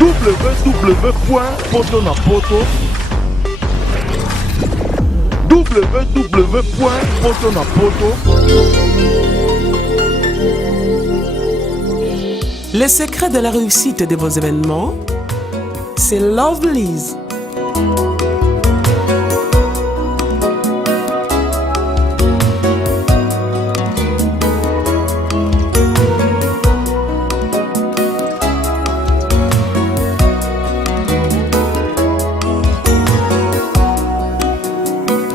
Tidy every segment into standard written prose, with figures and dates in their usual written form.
www.potonapoto www.potonapoto. Le secret de la réussite de vos événements, c'est Lovelyz.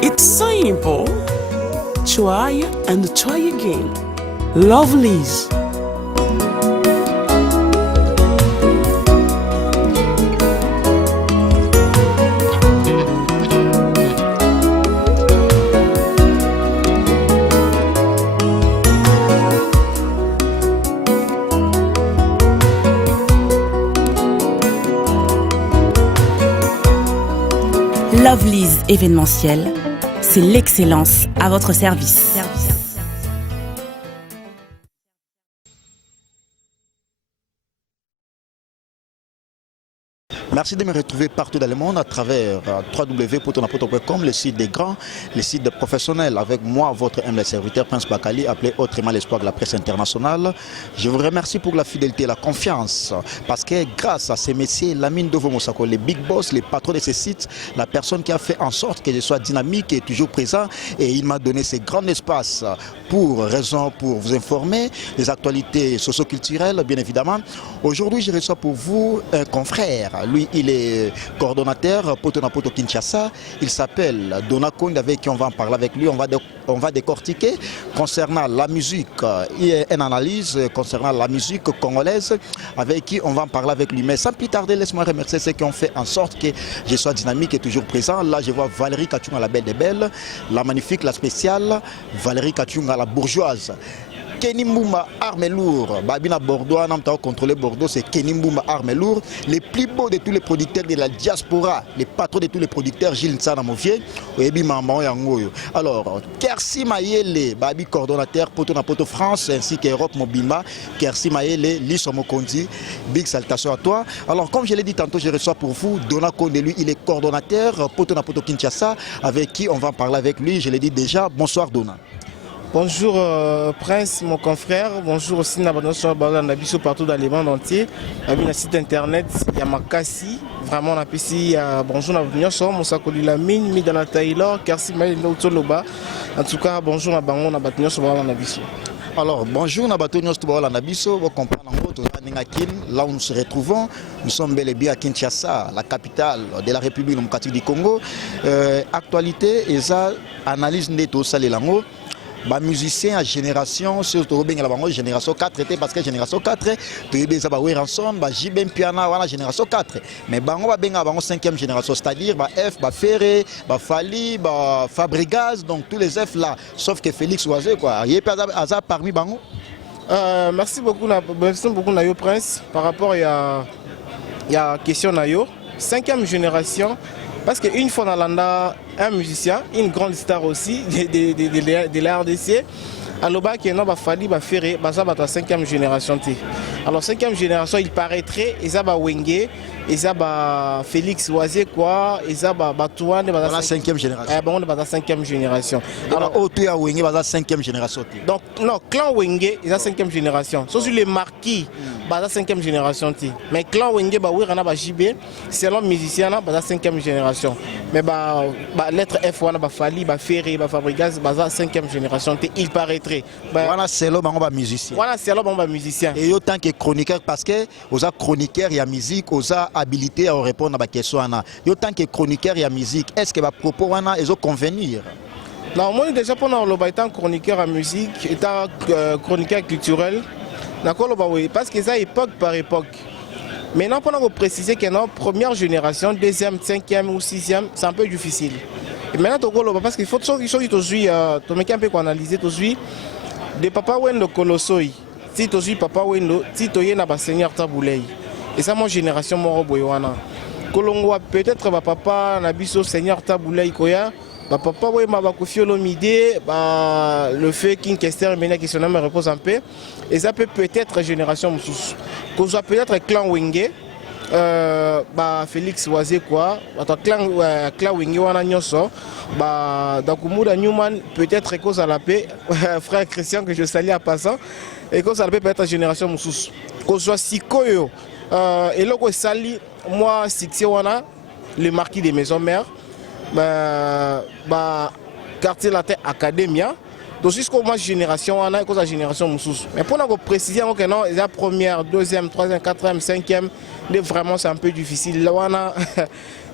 It's simple. Try and try again. Lovelyz. Lovelyz événementiel, c'est l'excellence à votre service. Merci de me retrouver partout dans le monde à travers www.potonapoto.com, le site des grands, le site des professionnels. Avec moi, votre humble serviteur, Prince Bakali, appelé autrement l'espoir de la presse internationale. Je vous remercie pour la fidélité et la confiance. Parce que grâce à ces messieurs, Lamine Dovo Moussako, les big boss, les patrons de ces sites, la personne qui a fait en sorte que je sois dynamique et toujours présent. Et il m'a donné ce grand espace pour vous informer des actualités socio-culturelles, bien évidemment. Aujourd'hui, je reçois pour vous un confrère. Lui, il est coordonnateur Potonapoto Kinshasa. Il s'appelle Donakon, avec qui on va en parler avec lui. On va décortiquer concernant la musique. Il y a une analyse concernant la musique congolaise avec qui on va en parler avec lui. Mais sans plus tarder, laisse-moi remercier ceux qui ont fait en sorte que je sois dynamique et toujours présent. Là, je vois Valérie Kachunga, la belle des belles, la magnifique, la spéciale, Valérie Kachunga, la bourgeoise. Kenny Mbouma, armes lourds. Babina Bordeaux, on a contrôlé Bordeaux, c'est Kenny Mbouma, armes lourds. Les plus beaux de tous les producteurs de la diaspora, les patrons de tous les producteurs, Gilles Nsana Mofié, Ebi Maman Yangoyo. Alors, Kersi Mayele, Babi coordonnateur Potonapoto France, ainsi qu'Europe Mobimba, Kersi Mayele, Liso Mokondi, big salutation à toi. Alors, comme je l'ai dit tantôt, je reçois pour vous Dona Konde, lui, il est coordonnateur Potonapoto Kinshasa, avec qui on va parler avec lui, je l'ai dit déjà. Bonsoir Dona. Bonjour Prince, mon confrère. Bonjour aussi Nabiso partout dans le monde entier. Avec le site internet Yamakasi. Vraiment on a ici bonjour Nabiso, Moussakoli Lamine, Midana Taylor, Kersi Maïno Toloba. En tout cas, bonjour Nabango Nabatinyo Soba Nabiso. Alors, bonjour Nabatinyo Soba Nabiso. Vous comprenez là où nous nous retrouvons. Nous sommes bel et bien à Kinshasa, la capitale de la République démocratique du Congo. Actualité et ça, analyse neto Salelango. Bah, musicien à génération, surtout la génération 4, parce que génération 4, tu es déjà ensemble, bah JBM Piana, voilà génération 4. Mais bango ba benga bango 5e génération, c'est-à-dire bah F, bah Ferré, bah Fali, bah Fabregas, donc tous les F là, sauf que Félix Oisé quoi. Il y a pas hasard parmi bango. Merci beaucoup Nayo Prince par rapport à question Nayo, 5e génération. Parce qu'une fois dans l'anda, un musicien, une grande star aussi de la RDC, alors qui est Fali, Ferré, ça va la 5e génération. Alors 5e génération, il paraîtrait, et ça va Wenge, et ça va Félix Oisé quoi, et ça va Batouane, la 5e génération. Bon, on est la 5e génération. Alors Otu à Wenge, la 5e génération. Donc non, clan Wenge, c'est la 5e génération. Sauf sur les marquis, la 5e génération. Mais clan Wenge, oui, on a JB, selon musicien, la 5e génération. Mais lettre F, on a Fali, Ferré, Fabregas, la 5e génération. Il paraîtrait. Voilà, c'est l'homme musicien. Voilà, c'est l'homme musicien. Et autant que chroniqueur, parce que aux chroniqueurs, il y a musique, aux habilité à répondre à la question. Autant que chroniqueur, il y a musique. Est-ce que les propos ils convenir? Non, moi déjà pendant le étant chroniqueur à musique, étant chroniqueur culturel, parce que ça époque par époque. Maintenant, pendant que préciser que non, première génération, deuxième, 5e ou 6e, c'est un peu difficile. Et maintenant, parce qu'il faut que tu peux analyser des papa Wendo Kolosoi, si tu as papa Wendo, si tu as Seigneur Taboulei. Et ça, mon génération, mon Boyoana. Kolongo, peut-être papa Nabiso Seigneur Taboulei Koya. Papa, oui, le fait qu'une question me repose un peu. Et ça peut être génération, qu'on soit peut-être clan Wenge, ba Félix Oisé quoi bato clan wingi wana nyonso ba Dakumuda Newman peut-être cause à la paix frère Christian que je salue à passant et cause à la paix peut-être génération mususu cause sikoyo et loko sali moi succès wana le marquis des maisons mères ba quartier latin academia donc jusqu'au moins génération on a cause la génération mususu mais pour nous préciser que non la première deuxième troisième quatrième cinquième vraiment c'est un peu difficile là on a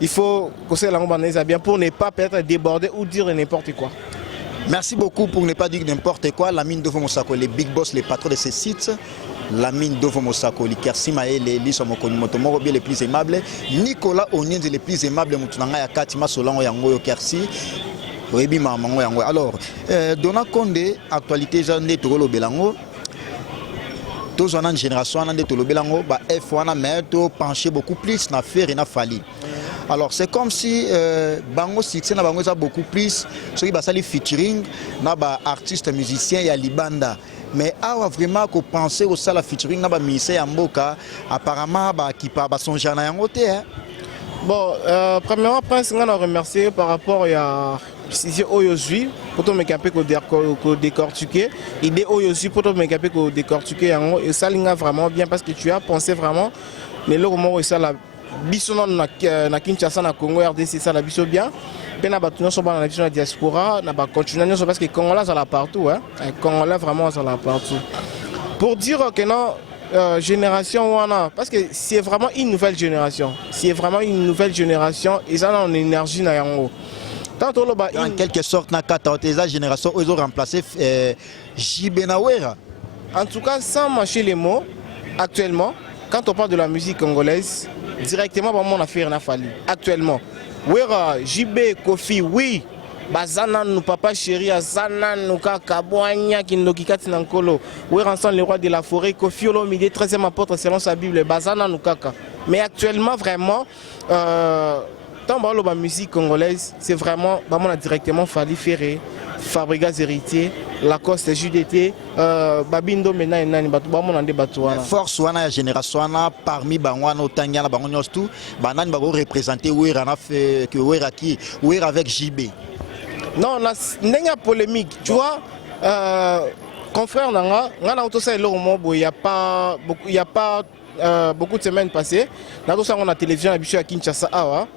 il faut que c'est la banane bien pour ne pas peut-être déborder ou dire n'importe quoi. Merci beaucoup pour ne pas dire n'importe quoi. La mine Dovo Mosako, les big boss, les patrons de ces sites. La mine Dovo Mosako, les Kersimae, les Lisomokoni Motomoro, les plus aimables. Nicolas Oniens, les plus aimables. Moutunanga Katima Solango Yango Kersi. Alors, Dona Konde, actualité, j'en ai tout le Belango. Tous en génération, on a tout le Belango. F1 a mais penché beaucoup plus, n'a fait rien fallu. Alors c'est comme si Bango Sixé n'a pas beaucoup plus, ceux qui basali featuring, n'a pas artiste musicien et Libanda. Mais a vraiment qu'on pensait au sala featuring n'a pas mis en boca, apparemment qui pas son genre en côté. Bon, premièrement, Prince, on a remercié par rapport à si Oyozui pour te mécaper qu'on décortiquer, idée Oyozui pour te mécaper qu'on décortiquer et ça l'inga vraiment bien parce que tu as pensé vraiment mais le moment où ça la biso na Kinshasa na Congo RDC ça la biso bien ben na batuno so ba na diaspora na ba continuer parce que Congolais ça la partout hein Congolais vraiment ça la partout pour dire que non génération wana parce que c'est vraiment une nouvelle génération c'est vraiment une nouvelle génération et ça a une énergie na yango tantôt lo ba en quelque sorte na kata la génération ils ont remplacé JB Nawera en tout cas sans mâcher les mots actuellement quand on parle de la musique congolaise directement on a fait rien fallu actuellement Wera JB Kofi oui bazana nous papa chéri azana nous kaka boanya kindoki kati na nkolo Wera ensemble le roi de la forêt Kofi Olomide 13e apôtre selon sa Bible bazana nous kaka mais actuellement vraiment tant que la musique congolaise c'est vraiment on a directement fallu faire Fabrigas héritier Lacoste JDT Babindo maintenant force wana ya génération wana parmi bangwana otanya na bango nyos tout banani bako représenter Wera na fait que Wera qui Wera avec JB non n'a polémique tu vois confrère nanga ngana otosa eloko mobo il y a pas beaucoup de semaines passées na tosa on a télévision habitué à Kinshasa awa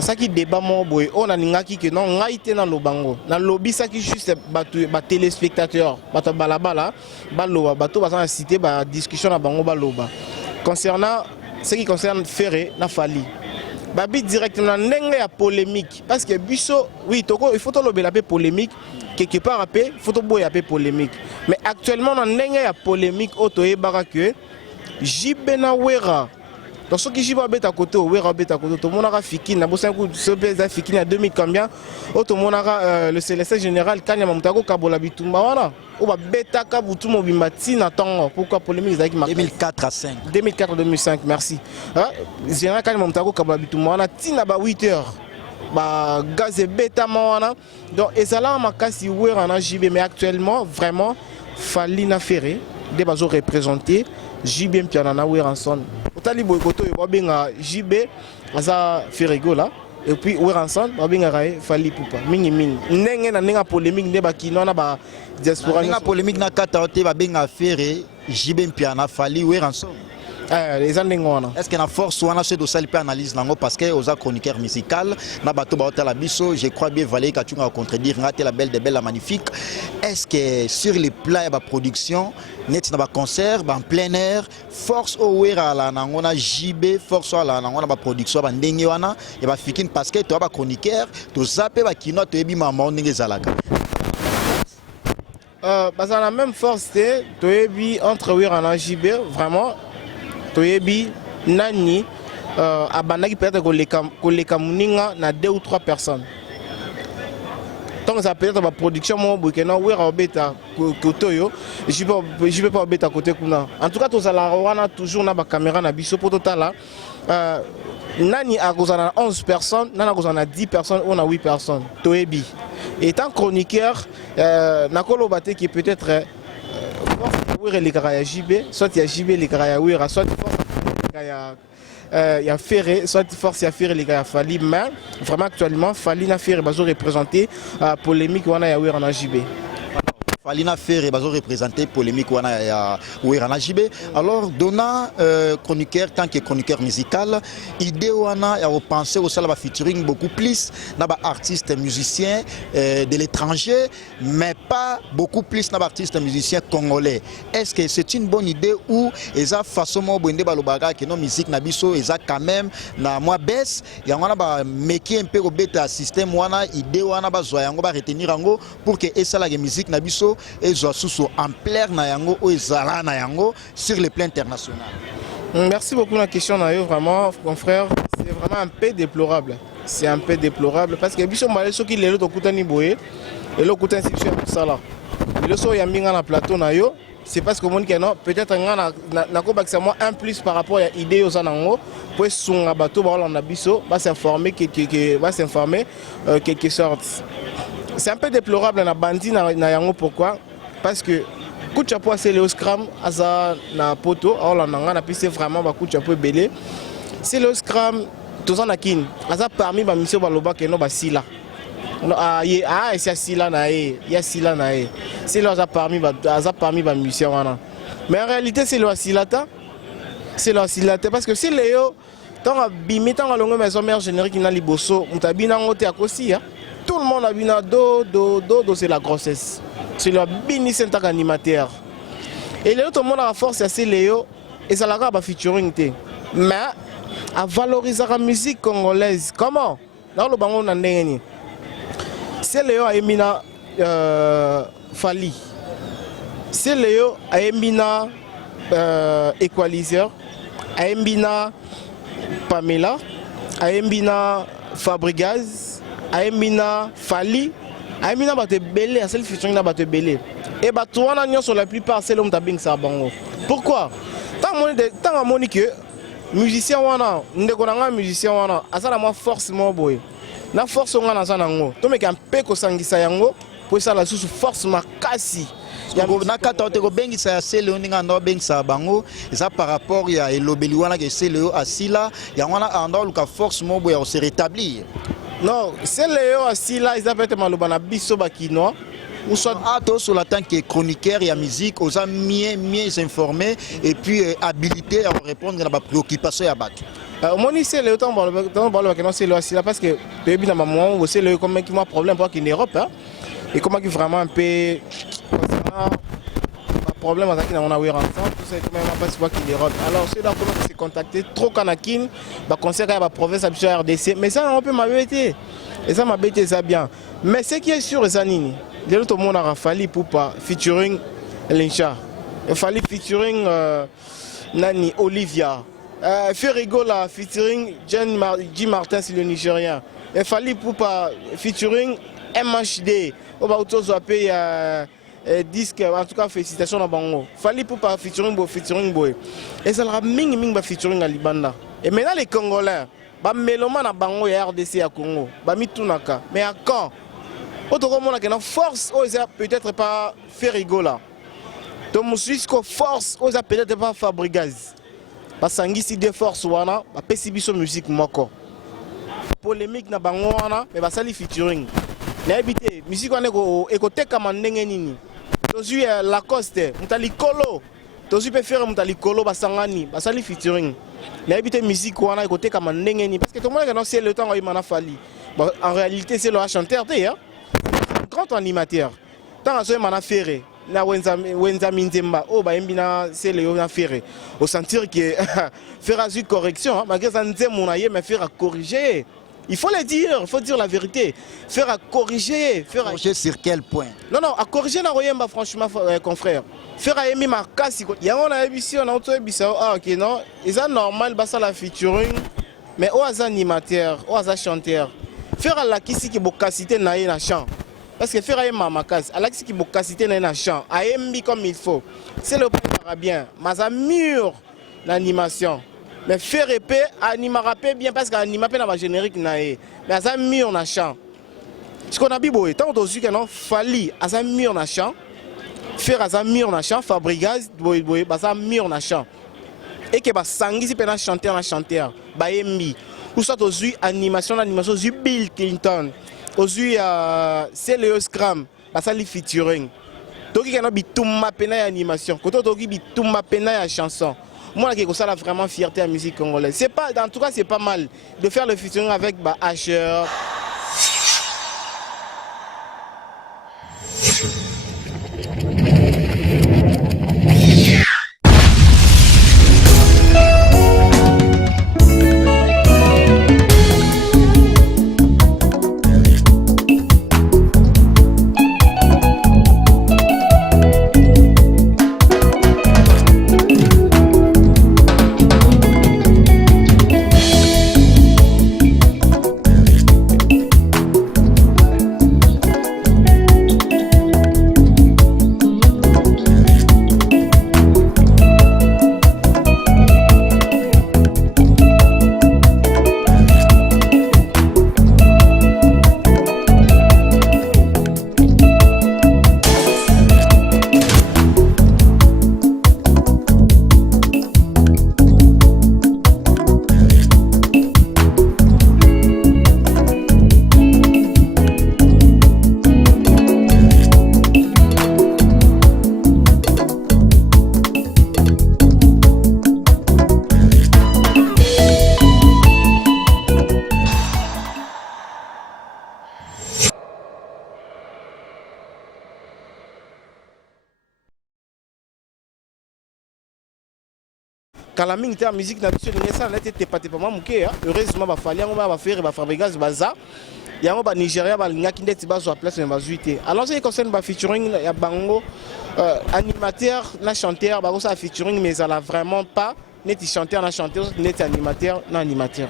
ça qui débat mon boy on a ningaki que non ngaité dans le bango dans lobby ça qui juste ba téléspectateurs bato balabala baloba bato ba cité ba discussion na bango baloba concernant ce qui concerne Ferré na Fali babi directement ndenge ya polémique parce que biso oui toko il faut to lobela pe polémique quelque part après faut to boya pe polémique mais actuellement na ndenge ya polémique auto ebara que JB Nawera donc ce qui j'y va bêta côté Wera bêta côté tout le monde a fiki na bossa coup ce bêta fiki à 2000 combien tout le monde a le céleste général Kanya Mamutako Kabola Bitumba wana ou ba bêta kabutu mobimati na tango pourquoi polémique avec 2004 à 5 2004 2005 merci général Kanya Mamutako Kabola Bitumba wana tina ba 8h ba gaz bêta wana donc et ça là makasi Wera na JB mais actuellement vraiment Falina Ferré des bazo représentés JB Mpiana na Wera ensemble Otali boykoto babenga JB asa Ferrego là et puis Wera ensemble babenga Fali Pupa mingi ndenge na ndenge polémique ne bakino na ba diaspora na polémique na kata ote babenga Ferré JB Mpiana Fali Wera ensemble les andengona est-ce que na force wana c'est de ça le analyse nango parce que aux chroniqueur musical na bato ba hôtel biso je crois bien Valérie Kachunga contredire ngate la belle de belle la magnifique est-ce que sur les plans et ba production net na ba concert en plein air force au Wera la nangona JB force la nangona ba production ba ndenge wana et ba fikine parce que to ba chroniqueur to zape ba kino to ebi mama ndenge zalaka dans la même force to ebi entre Wera na JB vraiment Toyebi nani abandaki peut-être que les kamuninga na 2 ou 3 personnes. Donc ça peut être ma production mon bouquin Wera beta kotoyo je vais pas beta côté kuna. En tout cas tous la wana toujours na ba caméra na biso pour total là nani a gozana 11 personnes nana gozana 10 personnes on a 8 personnes Toyebi étant chroniqueur na kolobate qui peut-être Wera les caraya JB, soit il y a JB les caraya Wera, soit il y a il y a Ferré, soit force il y a Ferré les gars, il y a Fali, mais vraiment actuellement Fali n'a Ferré bazo représenté polémique wana ya Werana JB. Falina Ferré bazo représenté polémique wana ya Werana JB. Alors donna chroniqueur tant que chroniqueur musical, idée wana ya repenser au salaba featuring beaucoup plus naba artistes musiciens de l'étranger, mais pas beaucoup plus naba artistes musiciens congolais. Est-ce que c'est une bonne idée ou eza façon mo bende balobaga que non musique na biso eza quand même na moi baisse ya wana ba meki un peu au beta système wana idée wana ba zo yango ba retenir yango pour que esa la musique na biso et sous ampleur na yango ou ezala na yango sur le plan international. Merci beaucoup la question Nayo, vraiment mon frère, c'est vraiment un peu déplorable. C'est un peu déplorable parce que biso malé ceux qui les autres kutani boye et le kutan c'est pour ça là. Le so ya minga na plateau Nayo, c'est parce que mon non peut-être na ko bakisa moi un plus par rapport à idée aux anango pour son bateau ba on a biso va s'informer quelque sorte. C'est un peu déplorable na bandi na yango pourquoi? Parce que Kouchapo c'est le scrum asa na poto alors on a pissé vraiment ba Kouchapo belé c'est le scrum tous en akin asa parmi ba mission baloba que no ba sila c'est sila na ya sila na c'est là asa parmi ba mission wana mais en réalité c'est le silata parce que c'est Léo tant bimi tant longue maison mère générique na liboso mutabina ngote akosi ya tout le monde a bina do c'est la grossesse. C'est le bini c'est un animateur. Et l'autre monde a la force c'est Léo et ça la va featuring mais à valoriser la musique congolaise. Comment? Dans le bango nandengeni. C'est Léo a émina Fali. C'est Léo a émina Equalizer, a émina Pamela, a émina Fabregas. Aemina Fali, Aemina bate belé, à celle featuring na bate belé. Et bah toi on sur la plupart c'est l'homme tabing ça bango. Pourquoi? Tant moni que musicien wana, ndeko nanga musicien wana, asa na moi force mo boy. Na force on na zanango. To meka mpe ko sangisa yango pour ça la sous force makasi. Na kata te ko bengisa ya sele oninga ndo bengisa bango eza par rapport ya elobeli wana ke sele asila ya wana ando luka force mo boy se rétablir. Non, c'est Léo assis là, ils appellent Malobana Bisso Bakino. Ou soit sur la tant que chroniqueur et à musique, aux mieux informés et puis habilités à répondre à la préoccupation à battre. Moi, c'est Léo, c'est Léo assis là parce que depuis dans ma maman, c'est Léo comme qui m'a problème pour qu'il en Europe. Et comment qui vraiment un peu. Problème avec on a ensemble tout ça tout même pas voir qu'il Europe alors c'est là comment c'est contacté trop canakin bah conseil à la province à RDC mais ça on peut m'habiter et ça m'habiter ça bien mais ce qui est sûr c'est nini l'autre monde a fallu pour pas featuring Lincha il fallait featuring Nani Olivia Ferrigola featuring Jim Martin c'est le Nigérien il fallait pour pas featuring MHD on va autour zapper disque en tout cas félicitations à Bango. Fallait pour pas featuring boy. Et ça leur ming ba featuring à Libanda. Et maintenant les Congolais, ba mélomane à Bango et RDC à Congo, ba mitunaka. Mais à quand? Autre monde qui a force, osa peut-être pas faire rigoler. Donc jusqu'au force, osa peut-être pas Fabregas. Parce que si des forces wana, ba pesibiso musique moko. Polémique na Bango wana, mais ba sali featuring. Na habité musique wana ko teka mandenge nini. Tozu Lacoste, mutali kolo. Tozu peut faire mutali kolo basangani, basali featuring. Na habité musique wana ko teka mandenge ni parce que tout le monde connaît c'est le temps où il m'en a fallu. En réalité c'est le chanteur hein. Grand animateur. Tant à ce m'en a ferré. Na wenza minzemba oh ba embina c'est le na ferré. Au sentir que faire une correction malgré ça nzembo na ye mais faire corriger. Il faut le dire, il faut dire la vérité. Faire à corriger. Corriger sur quel point? Non, à corriger, franchement, confrère. Faire à aimer ma casse. Il y a un émission, on a autre émission. Ah, ok, non. C'est normal, ça la featuring. Mais aux animateurs, aux chanteurs. Faire à la qui est bocacité na chant. Parce que faire à aimer ma casse, à la qui est bocacité na chant. À aimer comme il faut. C'est le point arabien. Mais ça mûr l'animation. Mais faire épée, animera bien parce qu'animera pas dans la générique naé. Mais ça mis en chant. Ce qu'on a dit boy, tant aussi que non, fallait à ça mis en chant. Faire à ça mis en chant, Fabregas boy, bah ça mis en chant. et que basangisi pena chanteur bayembi ou soit aux animation aux Bill Clinton aux Célio Scram basali featuring toki kana bitumba pena animation koto toki bitumba pena chanson. Moi, ça a vraiment fierté à la musique congolaise. C'est pas, en tout cas, c'est pas mal de faire le featuring avec Asher. Quand la musique n'a pas été heureusement, il fallait faire des fabricages baza. Il y a un Nigeria qui est sur la place de alors, ce qui concerne le featuring, il y a bango animateur, chanteur, ça featuring, mais ça n'a vraiment pas net chanteur, chanteur, net animateur, animateur.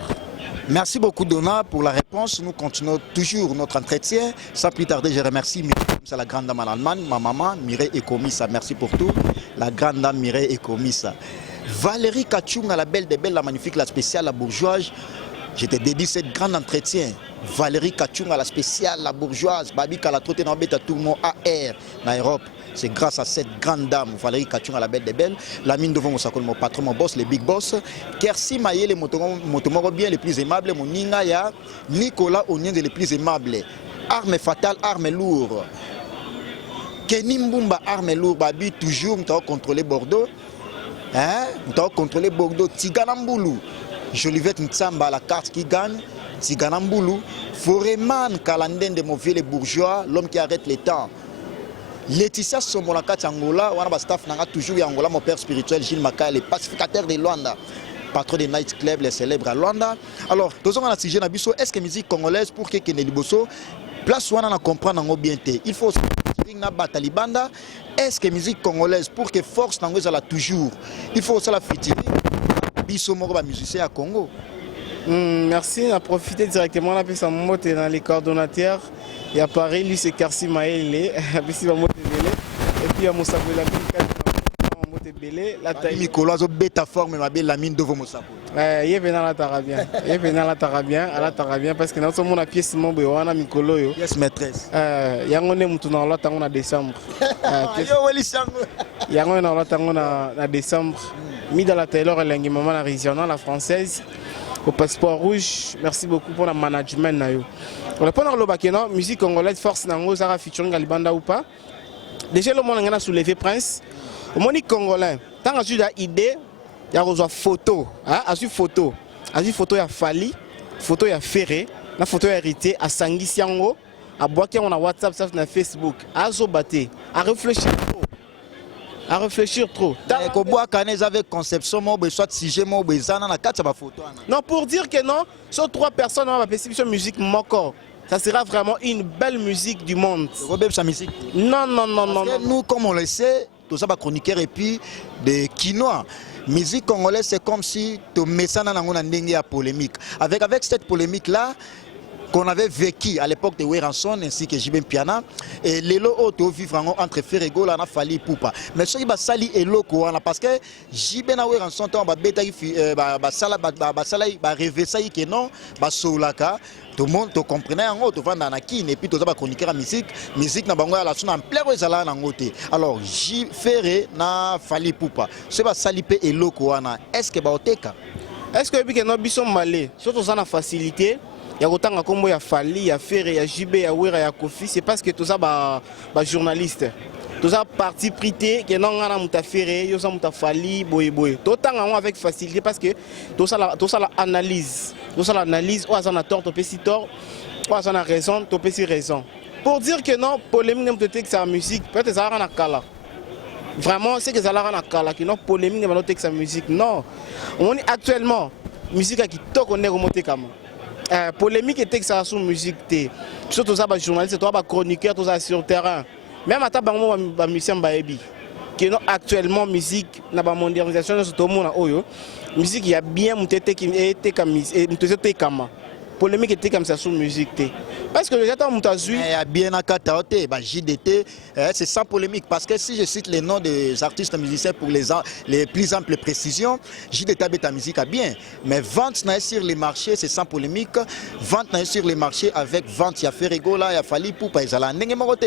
Merci beaucoup Donna pour la réponse. Nous continuons toujours notre entretien. Sans plus tarder, je remercie la grande dame en Allemagne, ma maman, Mireille Ekomissa. Merci pour tout. La grande dame Mireille Ekomissa. Valérie Kachunga, la belle des belles, la magnifique, la spéciale, la bourgeoise. Je te dédie cette grande entretien. Valérie Kachunga, la spéciale, la bourgeoise. Babi Kalatrote dans tout le monde AR en Europe. C'est grâce à cette grande dame, Valérie Kachunga, la belle des belles. La mine devant mon patron, mon boss, les big boss. Kersi Maye, les motomoro bien les plus aimables. Mon Ningaya, Nicolas Onien, les plus aimables. Arme fatale, arme lourde. Kenny Mbumba, arme lourde. Babi, toujours, nous avons contrôlé Bordeaux. Nous avons contrôlé Bordeaux. Tiganamboulou. Jolivette Ntsamba, la carte qui gagne. Tiganamboulou. Foreman, Kalandin de Mauvais, les bourgeois. L'homme qui arrête les temps. Laetitia Somolaka Angola. On a staff nanga toujours Angola. Mon père spirituel, Gilles Maka, les pacificateurs de Luanda. Patron des night clubs, les célèbres à Luanda. Alors, tous on a sujet Nabiso. Est-ce que la musique congolaise pour que Kennedy Bosso place où on a comprendre en bien. Il faut Talibanda. Est-ce que la musique congolaise pour que force n'angoisse la toujours il faut ça la fêter biso moko ba musicien à Congo. Merci, on a profité directement on a pu s'en monter dans les coordonnateurs et à Paris lui c'est Kersi Maele et puis il y a Moussa Boula la taille Nicolas beta forme ma belle la mine de vos Moussa. Il est venu à la Tarabien. Il est venu à la Tarabien parce que nous sommes la pièce mon boy on a Mikolo yo. Pièce maîtresse. Il y a un mutu dans l'autre on a décembre. Il y a un dans l'autre on a décembre. Mis dans la Taylor et maman la régionale la française au passeport rouge. Merci beaucoup pour le management na yo. On a pas dans le bakena musique congolaise force nango ça featuring Alibanda ou pas. Déjà le monde a soulevé Prince. Au monde congolais, tant que tu as idée, il y a une photo, photo il y a Fali, photo il y a Ferré, la photo il y a hérité à Sanguisiango, à Boaké on a WhatsApp, ça sur Facebook, à Zobaté, à réfléchir trop. Ko Boaké avec conception mo soit sujet mo bezana na kati ba photo. Non pour dire que non, sur 3 personnes on va passer sur musique moko. Ça sera vraiment une belle musique du monde. Sa musique. Non. Nous comme on le sait tout ça, chroniqueur et puis de quinoa. Musique congolaise, c'est comme si tu mets ça dans une polémique. Avec cette polémique-là, qu'on avait vécu à l'époque de Weranson ainsi que Jibin Piana et l'élo auto vivre entre Ferregola na Fali Poupa mais ce qui va sali elo quoi parce que Jibin na Weranson ton ba beta ba sala ba rêver ça que non ba solaka tout le monde comprenait en haut, tout le monde et puis tout le monde chroniquer la musique na bango la son en plein ezala na ngote. Alors J Ferré na Fali Poupa. C'est pas salipe et loko wana. Est-ce que ba oteka? Est-ce que biso biso malé, surtout ça na facilité, ya kotanga kombo ya Fali, ya Ferré, ya JB, ya Wera, ya Kofi, c'est parce que tout ça ba journaliste. Tout ça parti prité que non ngana muta Ferré, yo ça muta Fali, boy. Tout tanga avec facilité parce que tout ça la analyse. Tout ça l'analyse, ou ça a tort, tu peux si tort, ou ça a raison, tu peux si raison. Pour dire que non, polémique n'est que sa musique, peut-être ça a kala. Vraiment, c'est que ça a kala, que non, polémique n'est pas que sa musique. Non, on est actuellement, musique qui toque, on est remonté comme polémique était que ça a sous musique, surtout ça, journaliste, toi, chroniqueur, tout ça sur le terrain. Même à ta banque, musicien Baebi. Que non, actuellement, musique, na ba mondialisation, tout le monde oyo. Musique, il y a bien monté qui était comme polémique était comme ça sur musique. Parce que les gens ont il y a bien à Kataote, JDT, c'est sans polémique. Parce que si je cite les noms des artistes musiciens pour les plus amples précisions, JDT a ta musique à bien. Mais vente sur les marchés, c'est sans polémique. Vente sur les marchés avec vente, il y a Ferregola, il y a Fali Poupa, il y a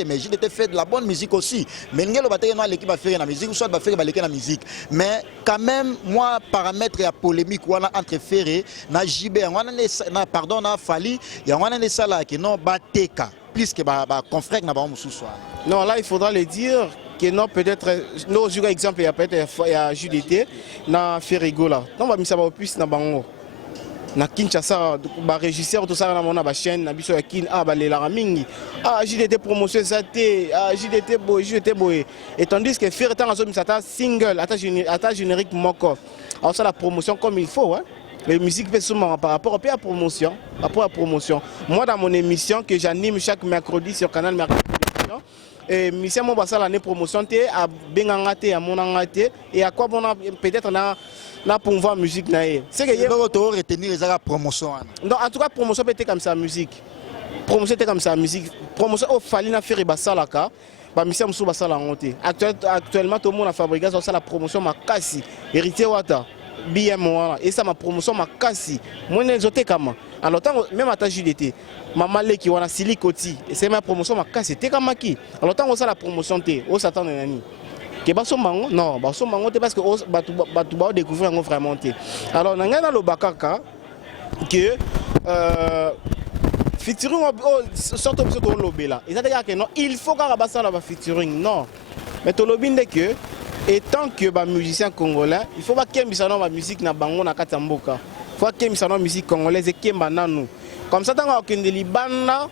mais JDT fait de la bonne musique aussi. Mais l'équipe va faire la musique, ou soit va faire la musique. Mais quand même, moi, paramètre à polémique entre Ferré, na JB, pardon, na Fali, il y a un sala qui non bateka plus que confrère na ba mususu. Non, là il faudra le dire que non peut-être nos exemple il y a peut-être il y a JDT na Ferregola. Non ba misa ba plus na bango. Na Kinshasa ba régisseur tout ça na mona ba chaîne na biso ya kin ba lela mingi. JDT promotion ça té JDT boy et tandis que Ferré tant azo misata single ata générique moko. Alors ça la promotion comme il faut hein. Les musiques par rapport à la promotion. Moi, dans mon émission que j'anime chaque mercredi sur Canal Mercredi, et mission mon basa l'année promotion à Bengangate, à Monangate et à quoi bon peut-être na pour voir musique naé. C'est que retenir les promotion. Non, en tout cas promotion peut être comme ça musique. Promotion était comme ça musique. Promotion au fallait na faire basalaka. Ba mission musu basala ngote. Actuellement tout le monde a fabriqué ça la promotion ma kasi héritier wata. Bien moi et ça ma promotion ma kasi moi les autres comme alors même à ta JDT maman le qui wana silikoti et c'est ma promotion ma kasi te comme qui alors tant ça la promotion te on s'attend nani que baso mango non baso mango te parce que batu ba découvrir vraiment te alors nangana lo bakaka que featuring surtout sur lobela et ça dire que non il faut qu'à basa la featuring non mais to lobinde que et tant que les musiciens congolais, il faut pas qu'ils aient la musique na bango na katamboka. Il faut qu'ils aient la musique congolaise et qu'ils aient comme ça, tant que les Libana,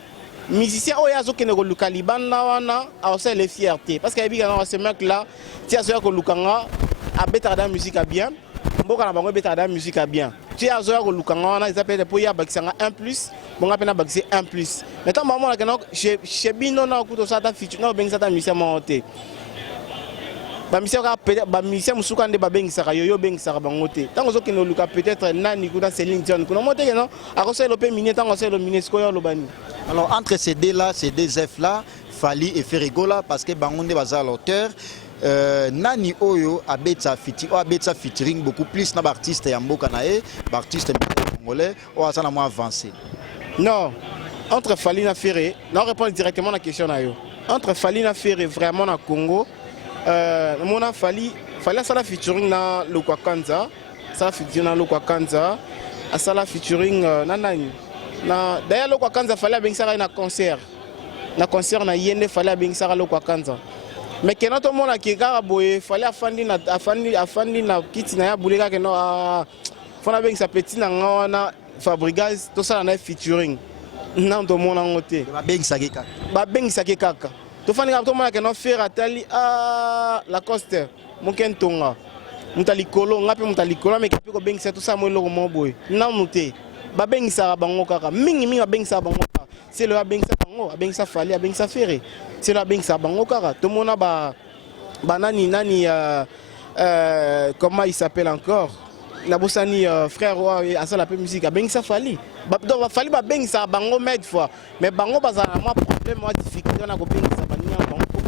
musiciens, oh yazo que les Libana wana, c'est les fiertés. Parce que les ce mec là, tu as que Lukanga a bêta la musique à bien, Mboka na bango bêta la musique à bien. Tu as que Lukanga wana, ils appellent pour y avoir 1+, bon appelle baxer 1+. Mais tant maman là que non, chez Bino na kuto ça ta feature, non ben ça ta musicien monté. Bamisia musuka nde babengisaka yoyo bengisaka bangote tango zoki no luka peut-être nani kuna Céline Dion kuna mote que non akosa le pe minier tango c'est le minier skoyo lobani. Alors entre ces deux là, ces deux F là, Fali et Ferregola parce que bangonde baza l'auteur nani oyo abetsa featuring beaucoup plus na artiste ya mboka nae, artiste congolais ou asana moins avancé. Non, entre Fali na Ferré, non répondre directement à la question na yo. Entre Fali na Ferré vraiment na Congo mon a fallait ça la featuring na Lokwakanza, ça featuring na Lokwakanza, ça la featuring na d'ailleurs Lokwakanza fallait bien ça na concert na yende fallait bien ça Lokwakanza mais que notre monde qui gara boye fallait afandi na kiti na ya buleka que no fona bien ça petit na ngana Fabregas tout ça na featuring na to mona ngote ba bengisa ke kaka to fani ka to mona ke no faire atali la coste mon kentonga mutali kolo ngape mutali kolo mais ke ko bengisa tout ça mo lo mo boy na muté ba bengisa bango kaka mingi ba bengisa bango c'est le bengisa bango bengisa Fali bengisa Ferré c'est le bengisa bango kaka to mona ba nani comment il s'appelle encore nabosani frère asala pe musique abengisa fali donc fali babengisa bango med fois mais bango bazala moi problème moi difficulté na ko bengisa baninga bango pour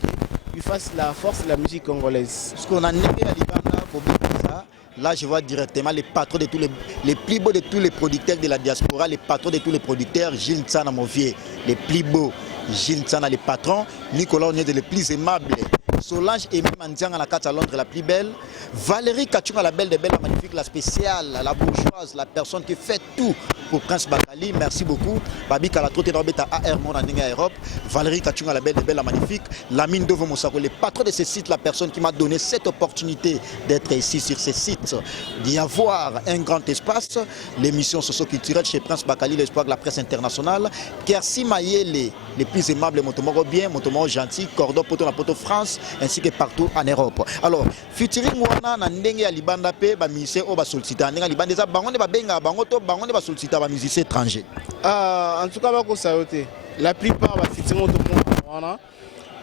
qu'il fasse la force de la musique congolaise parce qu'on a négé à Libanda pour bengisa. Là, je vois directement les patrons de tous les plus beaux de tous les producteurs de la diaspora, les patrons de tous les producteurs, Gilles Ntsana Movier, les plus beaux, Gilles Ntsana les patrons, Nicolas Onyede les plus aimables, Solange et Mandiang à la carte à Londres la plus belle, Valérie Kachunga la belle de belle, la magnifique, la spéciale, la bourgeoise, la personne qui fait tout pour Prince Bakali, merci beaucoup. Babi Kalatrote Norbeta AR Monandinga Europe, Valérie Kachunga la belle de belle, la magnifique, Lamine Dovo Moussako, les patrons de ces sites, la personne qui m'a donné cette opportunité d'être ici sur ces sites, d'y avoir un grand espace, l'émission socio-culturelle chez Prince Bakali, l'espoir de la presse internationale, Kersi Mayele, les plus aimables, Motomoro bien, Motomoro gentil, Cordon Poto na Poto France, ainsi que partout en Europe. Alors, featuring wana na ndenge ya libanda pe ba musicien o ba sollicita ndenge libanda za bango ne ba benga bango to bango ne ba sollicita ba musicien étranger. En tout cas ba ko sayote. La plupart ba featuring to wana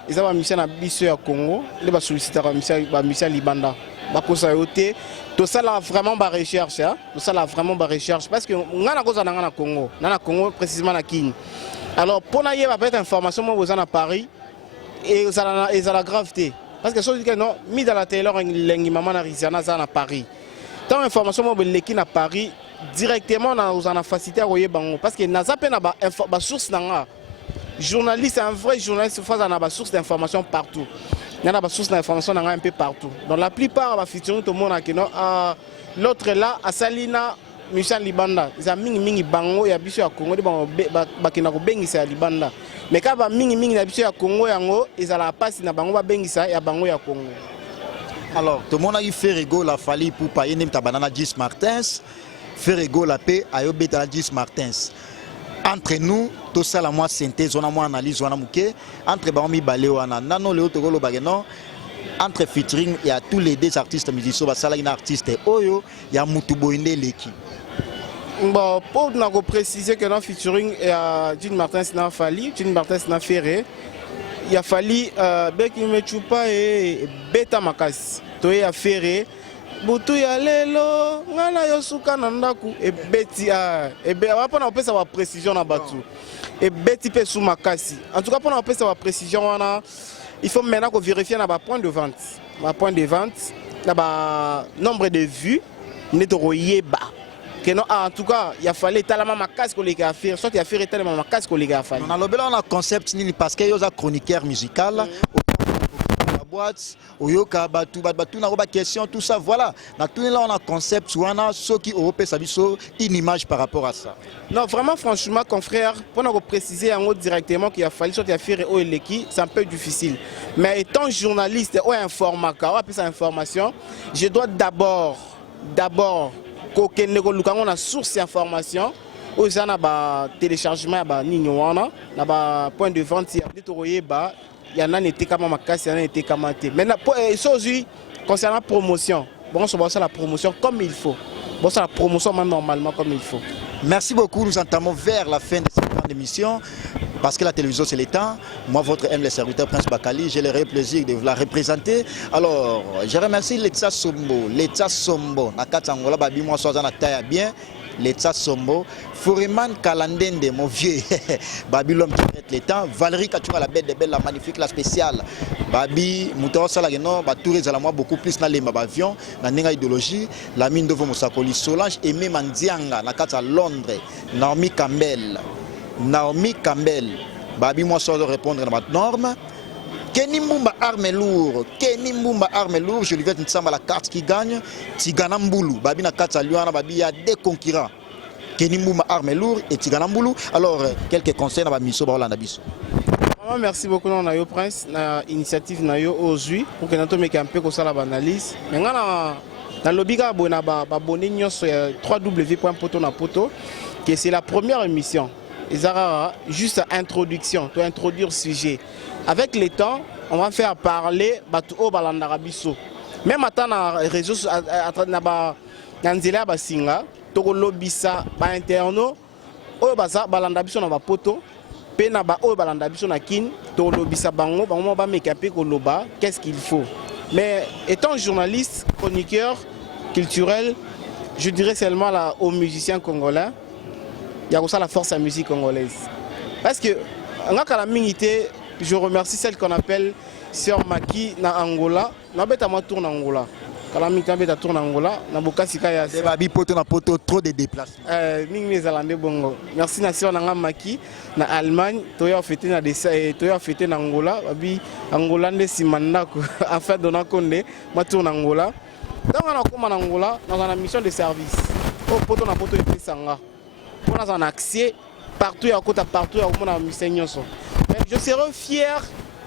ils ba musicien na biso ya Congo, ne ba sollicita ba musicien libanda. Ba ko sayote. Tout ça là vraiment ba recherche hein. Tout ça là vraiment ba recherche parce que ngana ko za na Congo, na Congo précisément na King. Alors pour na yeba peut-être information moi vous en à Paris. Et ça a la gravité. Parce que ceux qui non mis dans la télé, les maman à Rizana, ça à Paris. Tant d'informations, moi, l'équipe à Paris, directement, on a facilité à voyer bango. Parce que n'a pas une source dans journaliste, un vrai journaliste, il a une source d'information partout. Il y a une source d'information un peu partout. Donc la plupart, va featuring tout le monde qui non. L'autre là, à Salina, Michel Libanda, ils ont mingi bango, il y a biso à Congo, ils ont bengisa Libanda. Mais quand ba mingi na biso ya Congo yango ezala passe na bango ba bengisa ya bango ya Congo. Alors tout le monde a eu fait rigolo la fali pour payer nem ta banana Gis Martins, fait rigolo la paix ayo beta Gis Martins. Entre nous, tout ça la moi synthèse, on a moi analyse, on a muke entre ba mi balé wana nano le otogolo bageno entre featuring il y a tous les deux artistes musiciens ba sala ina artiste oyo ya mutu boinde leki. Bon, pour nous préciser que dans featuring, il y a Jean Martins n'a fallu, Jean Martins n'a ferré. Il a fallu Beki Mechupa et Beta Makas. Toi a ferré. Butu ya lelo, ngana yosuka nandaku et Beti a et après on peut savoir précision na batu. Et Beti pe sous Makasi. En tout cas pour on peut savoir précision il faut maintenant qu'on vérifie na ba point de vente. Ma point de vente, na ba nombre de vues, netoro yeba. Non, en tout cas, il a fallu tellement ma casque qu'on les a fait, soit il a fait tellement ma casque qu'on les a fait. On a le concept parce qu'il y a un chroniqueur musical, la boîte, au yoka, batu na roba question, tout ça, voilà. Dans tout là on a concept, on a ceux qui ont une image par rapport à ça. Non, vraiment, franchement, confrère, pour nous préciser en haut directement qu'il a fallu soit il a fait au Eleki, c'est un peu difficile. Mais étant journaliste ou informateur, ou information, je dois d'abord on a source d'information aux gens ba téléchargement ba nini wana na ba point de vente il y en a été comme ma casse il y en a été comme maintenant aujourd'hui concernant la promotion bon on va faire la promotion comme il faut bon ça la promotion normalement comme il faut. Merci beaucoup, nous entamons vers la fin de cette grande émission parce que la télévision c'est l'état. Moi votre le serviteur Prince Bakali, j'ai le plaisir de vous la représenter. Alors je remercie l'État Sombo Nakata Angola babi moi sois en taille bien l'État Sombo Fouriman Kalandende mon vieux babi l'homme qui traite l'état Valérie Kachunga la belle de belle la magnifique la spéciale babi Moutao Salageno ba touré à moi beaucoup plus na les avion na nenga idéologie la mine de Vomosakoli Solange et même Mandianga Nakata Londres Naomi Campbell babi moi sois de répondre à ma norme Kenny Mbumba arme lourd, je lui vais ensemble la carte qui gagne, Tigana Mboulou, babi na carte Luana babi il y a deux concurrents. Kenny Mbumba arme lourd et Tigana Mboulou. Alors quelques conseils na ba miso ba Hollande biso. Merci beaucoup na yo Prince na initiative na yo aujourd'hui pour que nous tombe un peu comme ça la analyse. Mais na lobika bona ba abonné nyonso www.potonapoto que c'est la première émission. Ezara juste introduction, to introduire sujet. Avec le temps, on va faire parler batu o balandara biso. Même attends na réseaux na ba nzela ba singa, to lobisa ba interno o baza balanda biso na ba poto, pe na ba o balanda biso na kin, to lobisa bango, bango ba mekape ko loba, qu'est-ce qu'il faut. Mais étant journaliste, chroniqueur culturel, je dirais seulement là, aux musiciens congolais, il y a aussi la force à la musique congolaise. Parce que, je remercie celle qu'on appelle Sœur Maki na Angola. Na beta ma tourne Angola. Kalami beta tourne Angola. Na bokasi kaya. Babi poto na poto trop de déplacements. Mingi Zalande bongo. Merci na Sœur Nanga Maki na Allemagne. Toya fêté na toya fêté na Angola. Babi Angola nde simanda ko afin dona konde ma tourne Angola. Dans on a comme en Angola, dans une mission de service. Au poto na poto et sanga. On a un accès partout à côté partout à mon musicien. Mais je serais fier.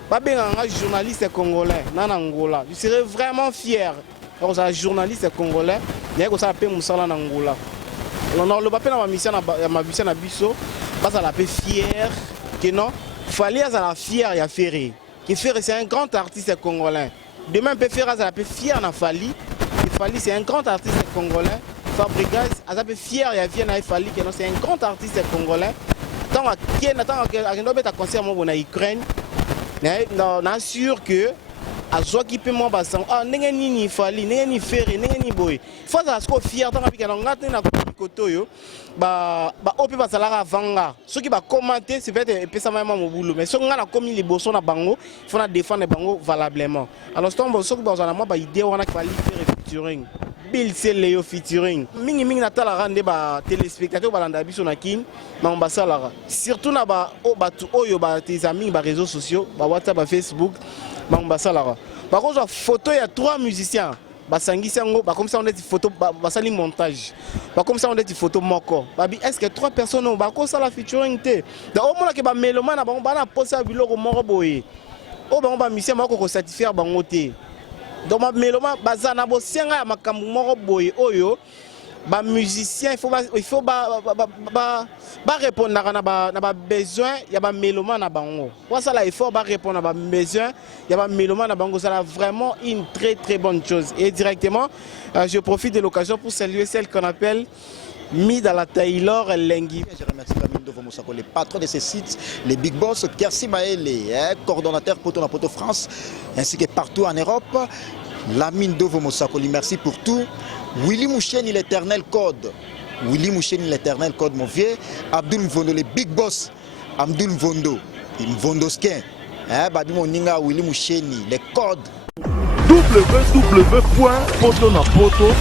Pas bien un journaliste congolais dans Angola. Je serais vraiment fier. Quand un journaliste congolais, il y a que ça paie Moussala en Angola. Alors le papier dans ma mission à Bisso, pas à la paix fier que non. Fallait à la fier et à Ferré. Qui Ferré c'est un grand artiste congolais. Demain peut faire à la paix fier na Fali. Fali c'est un grand artiste congolais. Fabregas à la paix fier et à Vienne à Fali que non c'est un grand artiste congolais. Tant à concert en Ukraine. On assure que à soit qui peut moi bassan ah ni fali ni ferré ni boy faut ça soit fier tant que on ngate na kotoyo ba opi ba salara vanga ceux qui va commenter c'est peut être ça même mon boulot mais ceux qui ont commis les bossons na bango il faut défendre bango valablement alors ceux qui ont moi ba idée on a fali faire featuring Bill Léo featuring mingi natala rande ba téléspectateurs balanda biso na kin na ambassala surtout na ba tu oyo ba tes amis ba réseaux sociaux ba WhatsApp ba Facebook ba ambassala ba ko photo ya 3 musiciens ba sangisi ngo ba comme ça on est photo ba sali montage ba comme ça on est photo moko ba bi est-ce que 3 personnes ba ko sala featuring te da o mona ke ba meloma na ba na posa biloko moko boye o ba musicien moko ko satisfaire bango te. Donc ma méloma bazana bo senga ya makambu moko boye oyo ba musicien il faut répondre na ba besoin ya ba méloma na bango. Pour ça là il faut répondre à ba besoin ya ba méloma na bango, ça vraiment une très bonne chose. Et directement je profite de l'occasion pour saluer celle qu'on appelle Midala Taylor Lengi. Je remercie Lamine Ndovo Moussako, le patron de ces sites, les Big Boss, Kersi Maele, coordonnateur Poto na Poto France, ainsi que partout en Europe. Lamine Ndovo Moussako, merci pour tout. Willy Moucheni, l'éternel code. Willy Moucheni, l'éternel code, mon vieux. Abdul Mvondo, les Big Boss. Abdul Mvondo, Mvondoskin. Babi Moninga, Willy Moucheni, les codes. www.potonapoto